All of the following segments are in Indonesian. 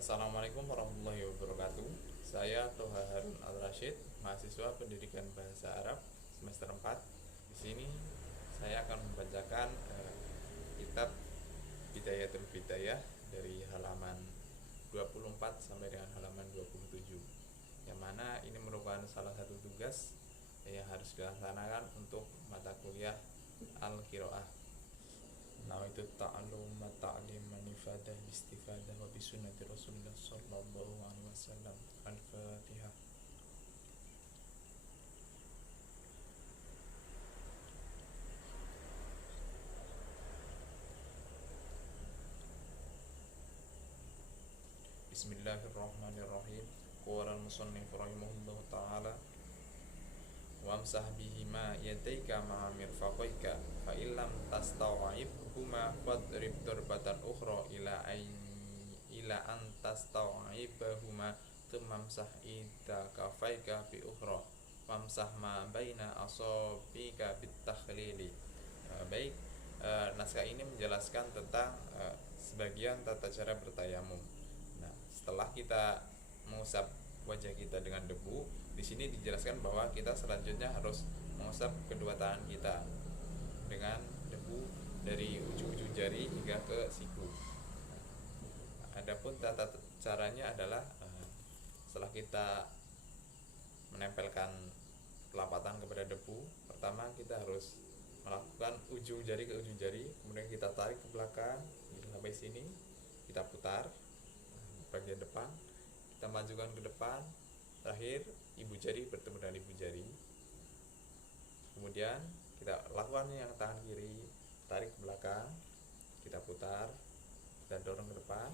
Assalamualaikum warahmatullahi wabarakatuh. Saya Toha Harun Al-Rashid, mahasiswa Pendidikan Bahasa Arab semester 4. Di sini saya akan membacakan kitab Bidayatul Bidayah dari halaman 24 sampai dengan halaman 27. Yang mana ini merupakan salah satu tugas yang harus dilaksanakan untuk mata kuliah Al-Qiraah. Nawaitu ta'allum ta'liman ifadah istifadah wa bisunnati Rasulullah sallallahu alaihi wasallam. Al-Fatihah. Bismillahirrahmanirrahim. Qala al-musannif rahimahullahu ta'ala wamsah bihima yadayka ma'a mirfaqaika fa illam tastaw'ib huma fadrib darbatan ukhra ila an tastaw'ibahuma tumamsah ida kafaika bi ukhra wamsah ma baina asabika bitakhlili. Baik, naskah ini menjelaskan tentang sebagian tata cara bertayamum. Nah, setelah kita mengusap wajah kita dengan debu, di sini dijelaskan bahwa kita selanjutnya harus mengusap kedua tangan kita dengan debu dari ujung-ujung jari hingga ke siku. Adapun tata caranya adalah setelah kita menempelkan telapak tangan kepada debu, pertama kita harus melakukan ujung jari ke ujung jari, kemudian kita tarik ke belakang sampai sini, kita putar bagian depan, kita majukan ke depan, terakhir ibu jari bertemu dengan ibu jari. Kemudian kita lakukan yang tangan kiri, tarik ke belakang, kita putar, kita dorong ke depan,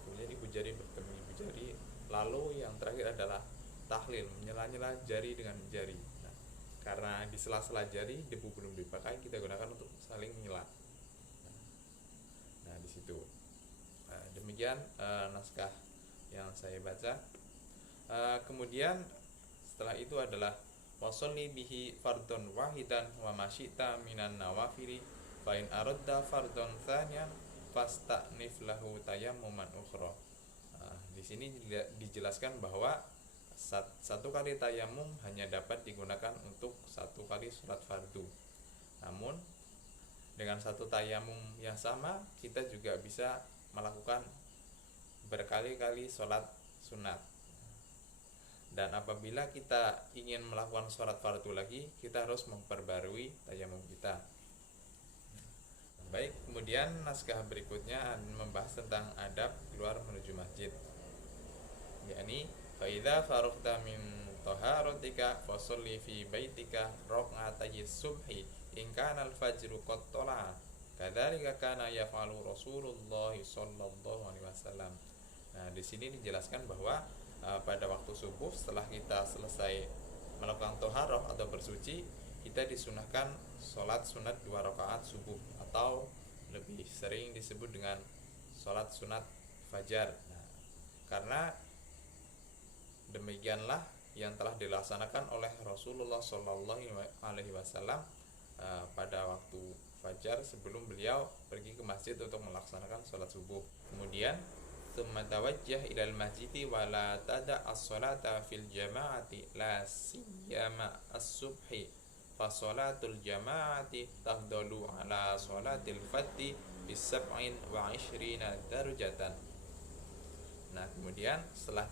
kemudian ibu jari bertemu ibu jari. Lalu yang terakhir adalah tahlil, menyela-nyela jari dengan jari. Nah, karena di sela-sela jari debu belum dipakai, kita gunakan untuk saling menyela. Nah, di situ. Demikian naskah yang saya baca. Kemudian setelah itu adalah wasolli bihi fardun wahidan wa masyita minan nawafiri fa in aradda fardun tsaniyan fasta'nif lahu tayammuman ukhra. Di sini dijelaskan bahwa satu kali tayamum hanya dapat digunakan untuk satu kali sholat fardu. Namun dengan satu tayamum yang sama kita juga bisa melakukan berkali-kali sholat sunat. Dan apabila kita ingin melakukan sholat fardu lagi, kita harus memperbarui tayamum kita. Baik, kemudian naskah berikutnya membahas tentang adab keluar menuju masjid, yakni faidza faragta min taharatika fasholli fi baitika rak'atay subhi in kana al-fajru qad tala'a kadzalika kana yaf'alu Rasulullah sallallahu alaihi wasallam. Nah, di sini dijelaskan bahwa pada waktu subuh setelah kita selesai melakukan toharoh atau bersuci, kita disunahkan sholat sunat 2 rakaat subuh atau lebih sering disebut dengan sholat sunat fajar. Nah, karena demikianlah yang telah dilaksanakan oleh Rasulullah sallallahu alaihi wasallam pada waktu fajar sebelum beliau pergi ke masjid untuk melaksanakan sholat subuh. Kemudian thumma tawajjah ilal masjidi wa la tada as-salata fil jama'ati la siyama as-subhi fa salatul jama'ati tafdalu ala salatil fadhi bi 27 darajatan. Nah, kemudian setelah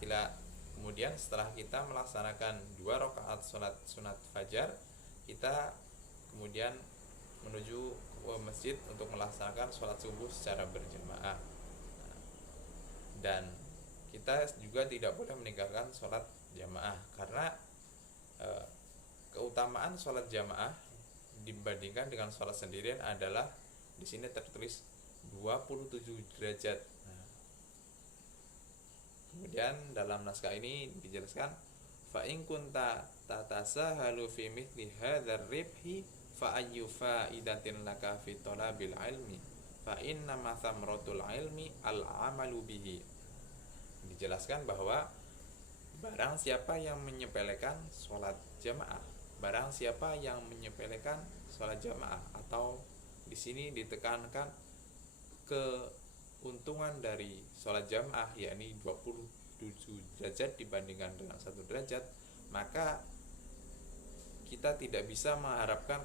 kita melaksanakan 2 rakaat salat sunat fajar, kita kemudian menuju ke masjid untuk melaksanakan sholat subuh secara berjamaah. Dan kita juga tidak boleh meninggalkan sholat jamaah karena keutamaan sholat jamaah dibandingkan dengan sholat sendirian adalah di sini tertulis 27 derajat. Kemudian dalam naskah ini dijelaskan fa in kunta tatasahalu fi mithli hadzal ribhi fa ayyu fa'idatin laka fi talabil ilmi fa inna ma thamratul ilmi al amalu bihi. Dijelaskan bahwa barang siapa yang menyepelekan sholat jamaah, atau di sini ditekankan keuntungan dari sholat jamaah, yakni 27 derajat dibandingkan dengan 1 derajat, maka kita tidak bisa mengharapkan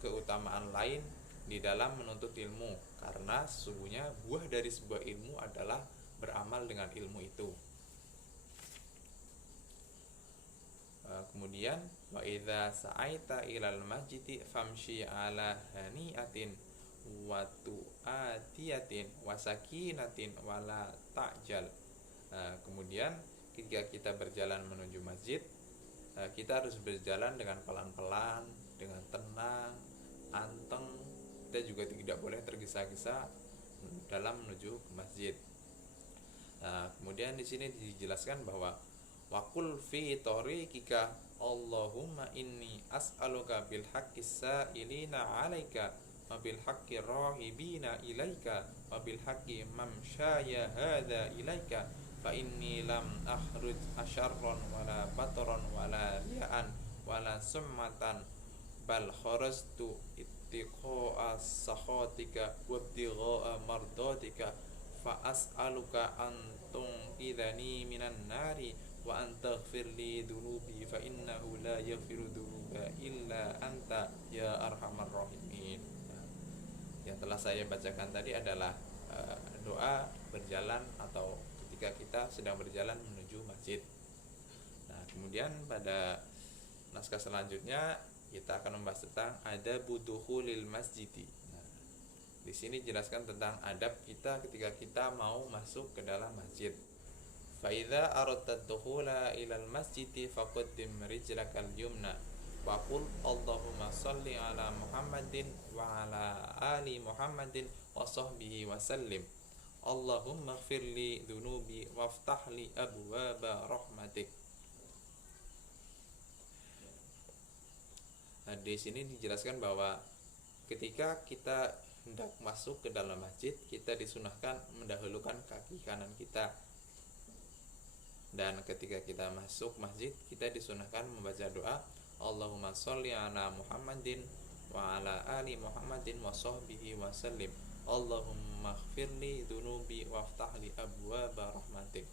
keutamaan lain di dalam menuntut ilmu, karena sesungguhnya buah dari sebuah ilmu adalah beramal dengan ilmu itu. Kemudian wa idza sa'aita ilal masjidi famshi ala hani'atin wa tu'atiyatin wa sakinatin wala ta'jal. Kemudian ketika kita berjalan menuju masjid, kita harus berjalan dengan pelan-pelan, dengan tenang, anteng. Kita juga tidak boleh tergesa-gesa dalam menuju ke masjid. Kemudian di sini dijelaskan bahwa waqul fi tariqika Allahumma inni as'aluka bil haqqis sa'ilina 'alaika wa bil haqqi rahibina ilaika wa bil haqqi mamshaya hadza ilaika fa inni lam akhruj asyarran wala batran wala ria'an wala summatan bal kharajtu ittiqa'a sakhatika wa ibtigha'a mardatika fa as'aluka an tunqidhani minan nari wa antaghfir li dhunubi fa innahu la yaghfiru dhunuba illa anta ya arhamar rahimin. Yang telah saya bacakan tadi adalah doa berjalan atau ketika kita sedang berjalan menuju masjid. Nah, kemudian pada naskah selanjutnya kita akan membahas tentang adabu dukhulil masjidi. Nah, di sini jelaskan tentang adab kita ketika kita mau masuk ke dalam masjid. Fa'idha aradta dukhula ilal masjidi faqaddim rijlakal yumna wa qul Allahumma salli ala Muhammadin wa ala ali Muhammadin wa sahbihi wa sallim. Allahumma ighfirli dhunubi waftah li abwaba rahmatik. Nah, di sini dijelaskan bahwa ketika kita hendak masuk ke dalam masjid, kita disunahkan mendahulukan kaki kanan kita. Dan ketika kita masuk masjid, kita disunahkan membaca doa Allahumma sholli ala Muhammadin wa ala ali Muhammadin wa sahbihi wa sallim. Allahumma ighfirli dhunubi waftah li abwaba rahmatik.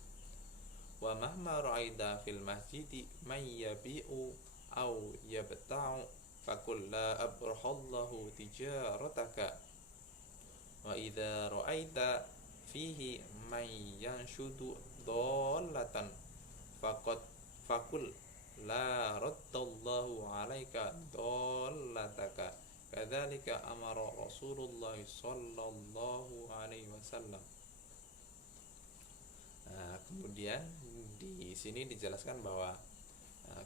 Wa mahma ra'aita fil masjidi man yabi'u aw yabta'u fakul la abrahallahu tijarataka. Wa idza ra'aita fihi man yanshudu dallatan fakul la raddallahu alaika dallataka. Kadzalika amara Rasulullah sallallahu alaihi wasallam. Kemudian di sini dijelaskan bahwa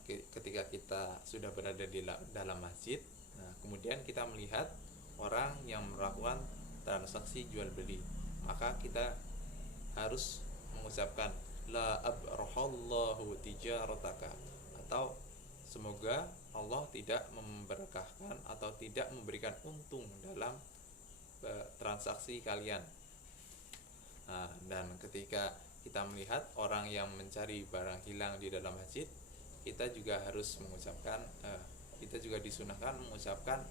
ketika kita sudah berada di dalam masjid, kemudian kita melihat orang yang melakukan transaksi jual beli, maka kita harus mengucapkan la abrahallahu tijarataka, atau semoga Allah tidak memberkahkan atau tidak memberikan untung dalam transaksi kalian. Dan ketika kita melihat orang yang mencari barang hilang di dalam masjid, kita juga harus mengucapkan kita juga disunahkan mengucapkan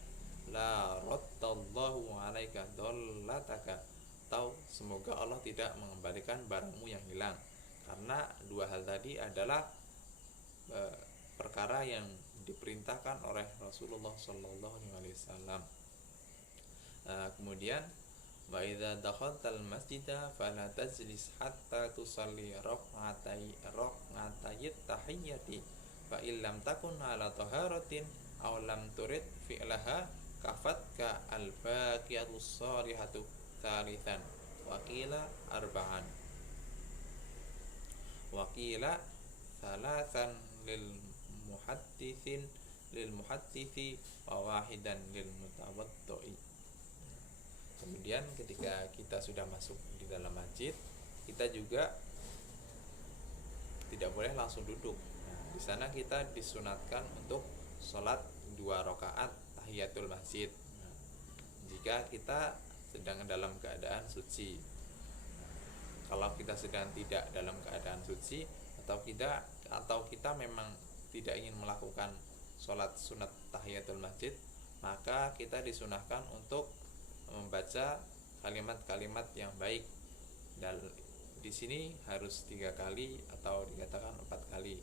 la raddallahu alaika dallataka, atau semoga Allah tidak mengembalikan barangmu yang hilang. Karena dua hal tadi adalah perkara yang diperintahkan oleh Rasulullah sallallahu alaihi wasallam. Kemudian wa idza dakhaltal masjida fala tajlis hatta tusalli rak'atay tahiyyati fa illam takun ala taharatin aw lam turid fi'laha kafatka al-baqiyatus salihatu thalithan wa qila arba'an wa qila thalathan lil muhaddithi wa wahidan lil mutawaddi. Kemudian ketika kita sudah masuk di dalam masjid, kita juga tidak boleh langsung duduk. Di sana kita disunatkan untuk sholat 2 rakaat tahiyatul masjid. Jika kita sedang dalam keadaan suci. Kalau kita sedang tidak dalam keadaan suci atau kita memang tidak ingin melakukan sholat sunat tahiyatul masjid, maka kita disunahkan untuk membaca kalimat-kalimat yang baik. Dan di sini harus 3 kali atau dikatakan 4 kali.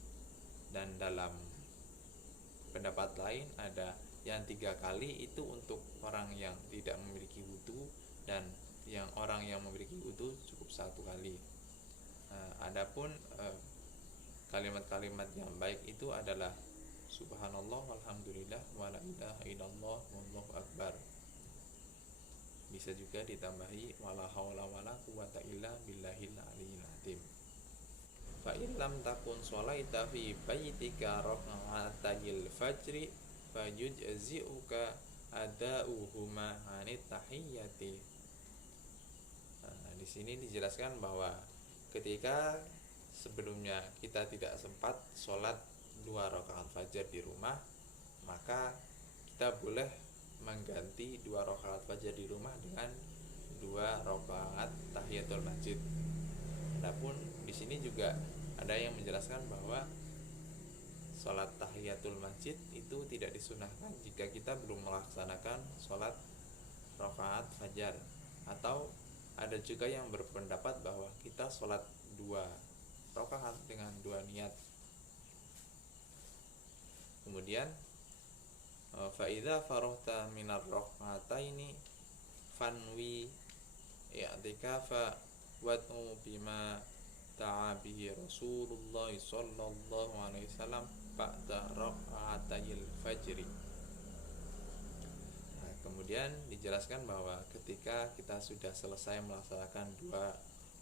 Dan dalam pendapat lain ada yang 3 kali itu untuk orang yang tidak memiliki wudu, dan yang orang yang memiliki wudu cukup 1 kali. Adapun kalimat-kalimat yang baik itu adalah subhanallah walhamdulillah wala ilaha illallah wallahu akbar. Bisa juga ditambahi wala haula wala quwata illa billahil aliyil azim. Fa in lam takun sholaita fi baitika rak'atayil fajri fayujzi'uka adauhuma anit tahiyyati. Di sini dijelaskan bahwa ketika sebelumnya kita tidak sempat sholat 2 rakaat fajar di rumah, maka kita boleh mengganti 2 rakaat fajar di rumah dengan 2 rakaat tahiyatul masjid. Adapun di sini juga ada yang menjelaskan bahwa sholat tahiyatul masjid itu tidak disunahkan jika kita belum melaksanakan sholat rakaat fajar, atau ada juga yang berpendapat bahwa kita sholat 2 rakaat dengan 2 niat. Kemudian fa idza farahta minar rak'ataini fanwi i'tikafa wad'u bima ta'a bihi Rasulullah sallallahu alaihi wasallam ba'da rak'atayil fajri. Kemudian dijelaskan bahwa ketika kita sudah selesai melaksanakan 2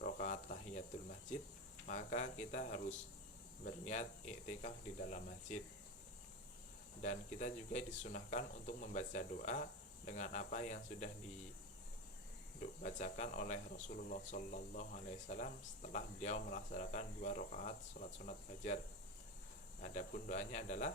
rakaat tahiyatul masjid, maka kita harus berniat i'tikaf di dalam masjid. Dan kita juga disunahkan untuk membaca doa dengan apa yang sudah dibacakan oleh Rasulullah sallallahu alaihi wasallam setelah beliau melaksanakan 2 rakaat salat sunat fajar. Adapun doanya adalah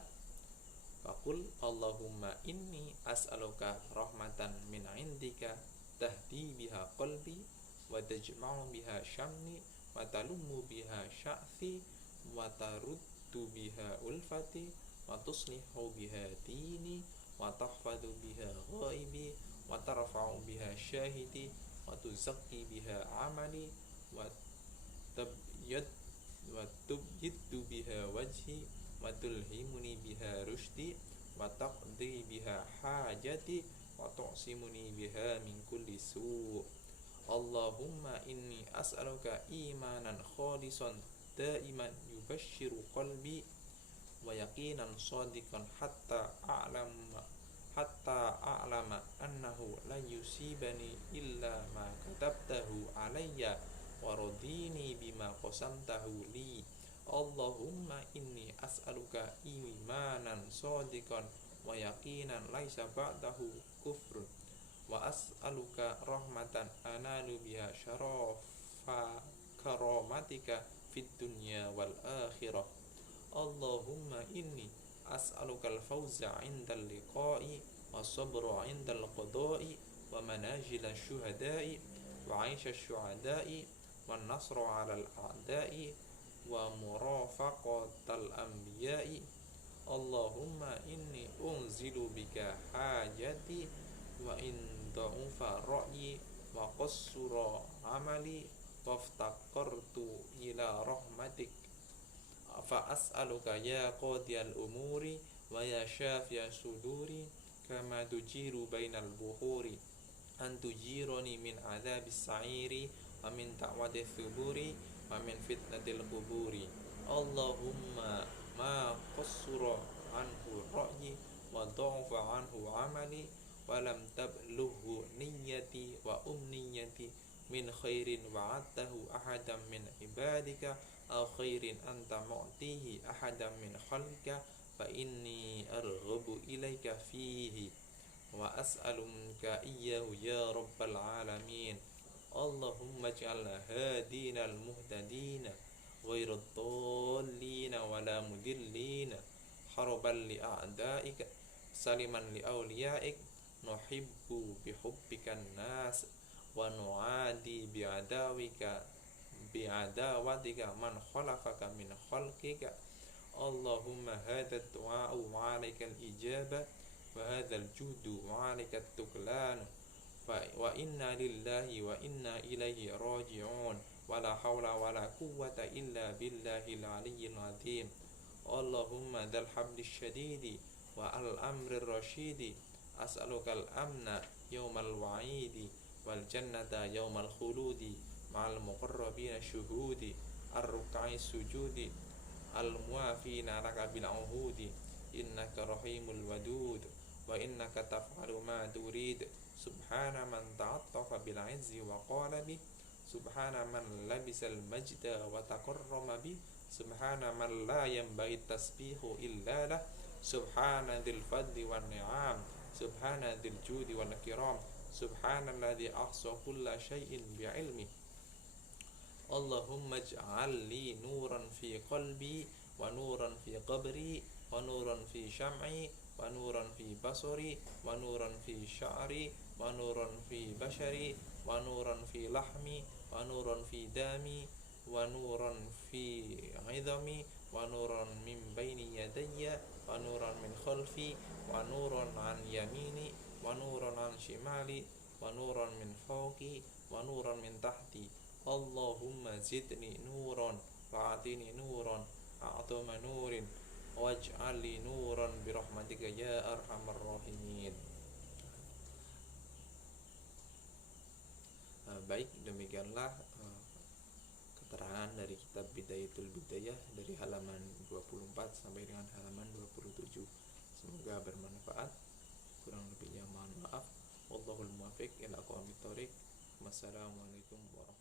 faqul Allahumma inni as'aluka rahmatan min indika tahdi biha qalbi wa tajma'u biha syamni wa talummu biha sya'thi wa taruddu biha ulfati wa tuslihu biha dini wa tahfadhu biha ghaibi wa tarfa'u biha syahidi wa tuzakki biha amali wa tubjiddu biha wajhi wa tulhimuni biha rushdi wa taqdi biha hajati wa tu'simuni biha min kulli su'. Allahumma inni as'aluka imanan khalisan daiman yubashshiru qalbi wa yaqinan shadiqan hatta a'lama annahu la yusibani illa ma katabtahu alayya wa radini bima qasamtahu li. Allahumma inni as'aluka imanan shadiqan wa yaqinan laisa ba'dahu kufrun wa as'aluka rahmatan analu biha syarafa karamatika fid dunya wal akhirah. Allahumma inni as'aluka al-fawza 'indal liqa'i wa sabra 'indal qada'i wa manazil asy-syuhada'i wa 'aisha asy-syuhada'i wan nasra 'alal a'da'i wa murafaqatal anbiya'i. Allahumma inni unzilu bika hajati wa in da'ufa ra'yi wa qassura 'amali waftaqartu ila rahmatik fa as'aluka ya qadiyal umuri wa ya syafi'a suduri kama tujiru bainal buhuri an tujirani min adzabis sa'iri wa min ta'wadis suburi wa min fitnatil quburi. Allahumma ma qassura anhu ra'yi wa dha'afa anhu amali wa lam tablughu niyyati wa umniyati min khairin wa'atahu ahadan min ibadika aw khairin anta mu'tihi ahadan min khalqika fa inni arghabu ilaika fihi wa as'aluka iyyahu ya rabbal alamin. Allahumma ij'alna hadina al-muhtadina ghairu dhallina wa la mudillina haraban li a'daika saliman li awliyaik nuhibbu bihubbikan nas wa nu'adi bi'adawatika man khalafaka min khalqika. Allahumma hadha du'a'u wa 'alaikal ijabah wa hadzal judu wa 'alaikal tuqlan wa inna lillahi wa inna ilaihi raji'un wa la hawla wa la quwwata illa billahil aliyyil azim. Allahumma dzal hamdi syadidi wa al amri rasyidi, as'alukal amna yaumal wa'idi wal jannata yaumal khuludi ma'al muqarrabina syuhudi ar-ruk'i sujudi al-muwafina laka bil uhudi innaka rahimul wadud wa innaka taf'alu ma turid. Subhana man ta'attafa bil izzi wa qala bi, subhana man labisal majda wa taqarrama bi, subhana man la yanbaghi tasbihu illa lah, subhana dzil fadli wan ni'am, subhana dzil judi wal kiram, subhanalladzi ahsa kulla syai'in bi ilmi. Allahumma ij'al li nuran fi qalbi wa nuran fi qabri wa nuran fi syam'i wa nuran fi basari wa nuran fi sya'ri wa nuran fi bashari wa nuran fi lahmi wa nuran fi dami wa nuran fi 'idhami wa nuran min baini yadayya wa nuran min khalfi wa nuran an yamini wa nuran an shimali wa nuran min fawqi wa nuran min tahti. Allahumma zidni nuran wa'atini nuran a'tama nurin waj'al li nuran birahmatika ya arhamar rahimin. Baik, demikianlah keterangan dari kitab Bidayatul Bidayah dari halaman 24 sampai dengan halaman 27. Semoga bermanfaat. Kurang lebihnya mohon maaf. Wallahul muwaffiq ila aqwamit thoriq. Wassalamualaikum warahmatullahi wabarakatuh.